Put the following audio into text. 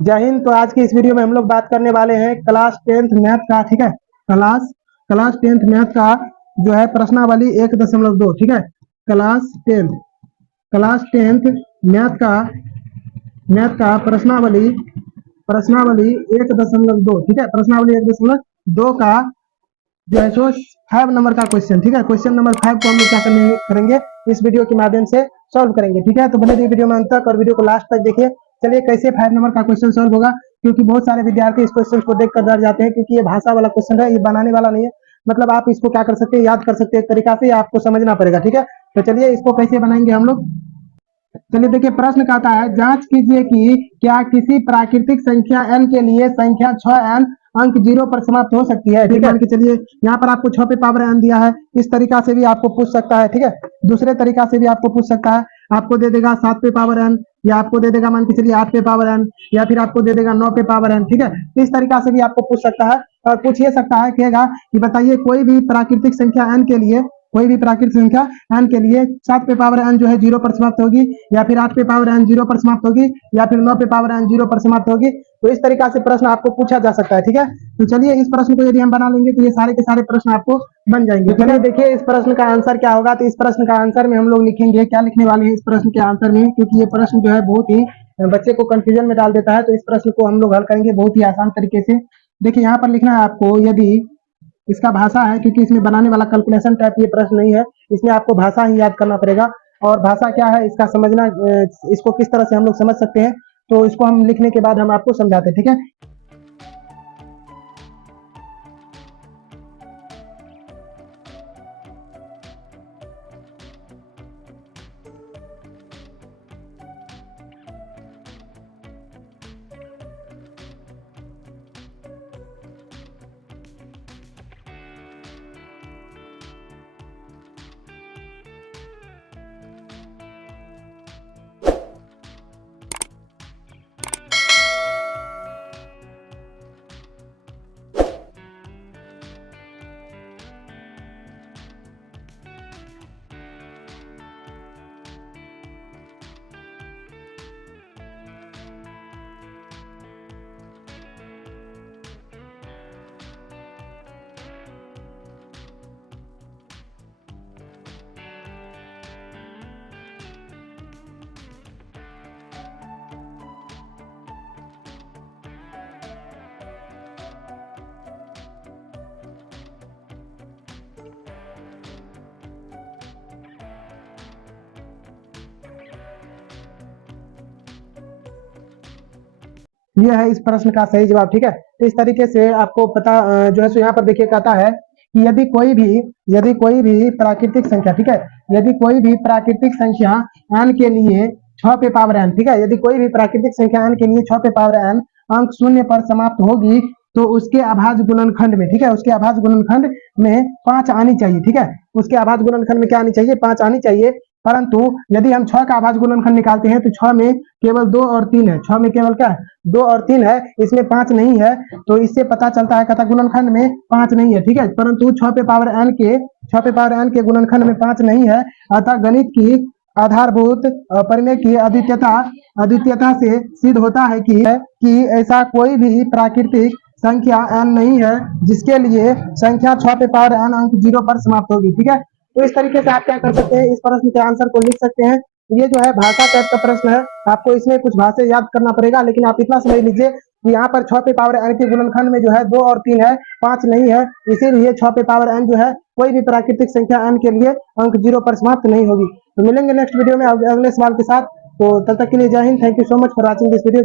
जय हिंद। तो आज की इस वीडियो में हम लोग बात करने वाले हैं क्लास 10th मैथ का। ठीक है, क्लास 10th मैथ का जो है प्रश्नावली 1.2। ठीक है, क्लास टेंथ मैथ का प्रश्नावली 1.2। ठीक है, प्रश्नावली 1.2 का जो है सो 5 नंबर का क्वेश्चन। ठीक है, क्वेश्चन नंबर 5 को हम लोग क्या करेंगे इस वीडियो के माध्यम से सॉल्व करेंगे। ठीक है, तो बने रहिए वीडियो में अंत तक और वीडियो को लास्ट तक देखिए। चलिए कैसे 5 नंबर का क्वेश्चन सॉल्व होगा, क्योंकि बहुत सारे विद्यार्थी इस क्वेश्चन को देखकर डर जाते हैं, क्योंकि ये भाषा वाला क्वेश्चन है, ये बनाने वाला नहीं है। मतलब आप इसको क्या कर सकते हैं, याद कर सकते हैं एक तरीका से, आपको समझना पड़ेगा। ठीक है, तो चलिए इसको कैसे बनाएंगे हम लोग। चलिए देखिए, प्रश्न कहता है जांच कीजिए कि क्या किसी प्राकृतिक संख्या n के लिए संख्या 6n अंक 0 पर समाप्त हो सकती है। ठीक है, मान के चलिए यहाँ पर आपको 6 पे पावर n दिया है, इस तरीका से भी आपको पूछ सकता है। ठीक है, दूसरे तरीका से भी आपको पूछ सकता है। आपको दे देगा 7 पे पावर n, या आपको दे देगा मान के चलिए 8 पे पावर n, या फिर आपको दे देगा 9 पे पावर n। ठीक है, इस तरीका से भी आपको पूछ सकता है। और पूछ ये सकता है, कहेगा कि बताइए कोई भी प्राकृतिक संख्या n के लिए 7 पे पावर n जो है 0 पर समाप्त होगी, या फिर 8 पे पावर n 0 पर समाप्त होगी, या फिर 9 पे पावर n 0 पर समाप्त होगी। तो इस तरीका से प्रश्न आपको पूछा जा सकता है। ठीक है, तो चलिए इस प्रश्न को यदि हम बना लेंगे तो ये सारे के सारे प्रश्न आपको बन जाएंगे। तो चलिए देखिए इस प्रश्न का आंसर क्या होगा। तो इस प्रश्न का आंसर में हम लोग लिखेंगे, क्या लिखने वाले हैं इस प्रश्न के आंसर में, क्योंकि ये प्रश्न जो है बहुत ही बच्चे को कंफ्यूजन में डाल देता है। तो इस प्रश्न को हम लोग हल करेंगे बहुत ही आसान तरीके से। देखिए यहाँ पर लिखना है आपको, यदि इसका भाषा है, क्योंकि इसमें बनाने वाला कैलकुलेशन टाइप ये प्रश्न नहीं है, इसमें आपको भाषा ही याद करना पड़ेगा। और भाषा क्या है इसका समझना, इसको किस तरह से हम लोग समझ सकते हैं, तो इसको हम लिखने के बाद हम आपको समझाते हैं। ठीक है, ये है इस प्रश्न का सही जवाब। ठीक है, तो इस तरीके से आपको पता जो है सो यहाँ पर देखिए कहता है कि यदि कोई भी प्राकृतिक संख्या, ठीक है, यदि कोई भी प्राकृतिक संख्या n के लिए 6 पे पावर n, ठीक है, यदि कोई भी प्राकृतिक संख्या n के लिए 6 पे पावर n अंक 0 पर समाप्त होगी, तो उसके अभाज्य गुणनखंड में, ठीक है, उसके अभाज्य गुणनखंड में 5 आनी चाहिए। ठीक है, उसके अभाज्य गुणनखंड में क्या आनी चाहिए, 5 आनी चाहिए। परंतु यदि हम 6 का अभाज्य गुणनखंड निकालते हैं तो 6 में केवल 2 और 3 है, 6 में केवल क्या है 2 और 3 है, इसमें 5 नहीं है। तो इससे पता चलता है कहता गुणनखंड में 5 नहीं है। ठीक है, परंतु 6 पे पावर n के गुणनखंड में 5 नहीं है। अतः गणित की आधारभूत प्रमेय की अद्वितीयता से सिद्ध होता है कि ऐसा कोई भी प्राकृतिक संख्या n नहीं है जिसके लिए संख्या 6 पे पावर n अंक 0 पर समाप्त होगी। ठीक है, तो इस तरीके से आप क्या कर सकते हैं, इस प्रश्न के आंसर को लिख सकते हैं। ये जो है भाषा टाइप का प्रश्न है, आपको इसमें कुछ भाषा याद करना पड़ेगा, लेकिन आप इतना समझ लीजिए कि यहाँ पर 6 पे पावर n के गुणनखंड में जो है 2 और 3 है, 5 नहीं है। इसीलिए 6 पे पावर n जो है कोई भी प्राकृतिक संख्या n के लिए अंक 0 पर समाप्त नहीं होगी। तो मिलेंगे नेक्स्ट वीडियो में अगले सवाल के साथ। तो तब तक के लिए जय Hind. Thank you so much for watching this video.